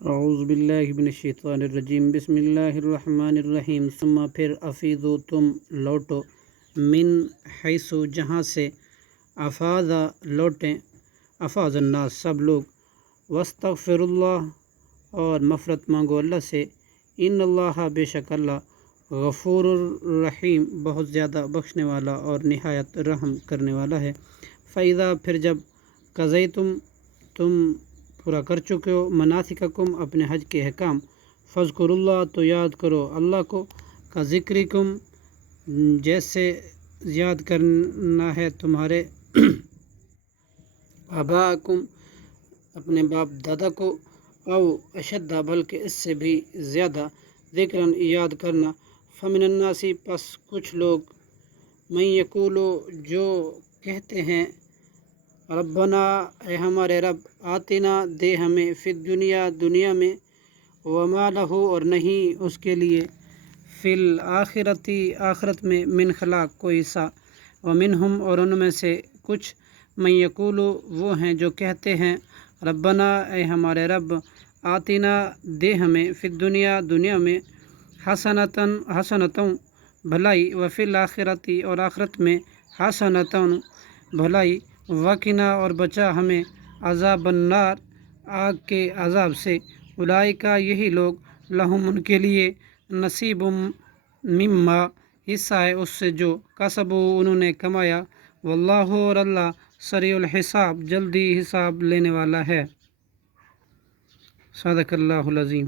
اعوذ باللہ من الشیطان الرجیم، بسم اللہ الرحمن الرحیم۔ ثم پھر افیضو تم لوٹو، من حیث جہاں سے، افاض لوٹیں، افاض الناس سب لوگ، واستغفر اللہ اور مغفرت مانگو اللہ سے، ان اللہ بے شک اللہ غفور الرحیم بہت زیادہ بخشنے والا اور نہایت رحم کرنے والا ہے۔ فَإِذَا پھر جب تم پورا کر چکے ہو مناسککم اپنے حج کے احکام، فاذکروا اللہ تو یاد کرو اللہ کو، کا ذکرکم جیسے یاد کرنا ہے تمہارے آباءکم اپنے باپ دادا کو، او اشد بلکہ اس سے بھی زیادہ، ذکراً یاد کرنا، فمن الناس پس کچھ لوگ، من یقولو جو کہتے ہیں، ربنا اے ہمارے رب، آتنا دے ہمیں، فی الدنیا دنیا میں، وما لہ اور نہیں اس کے لیے، فی الآخرتی آخرت میں، من خلاق کوئی حصہ، ومنہم اور ان میں سے کچھ، من یقولو وہ ہیں جو کہتے ہیں، ربنا اے ہمارے رب، آتنا دے ہمیں، فی الدنیا دنیا میں، حسنتاً بھلائی، وفی الآخرتی اور آخرت میں، حسنتاً بھلائی، وقنا اور بچا ہمیں، عذاب النار آگ کے عذاب سے، اولئک یہی لوگ، لہم ان کے لیے، نصیب مما حصہ ہے اس سے جو کسبوا انہوں نے کمایا، واللہ اور اللہ سریع الحساب جلدی حساب لینے والا ہے۔ صدق اللہ العظیم۔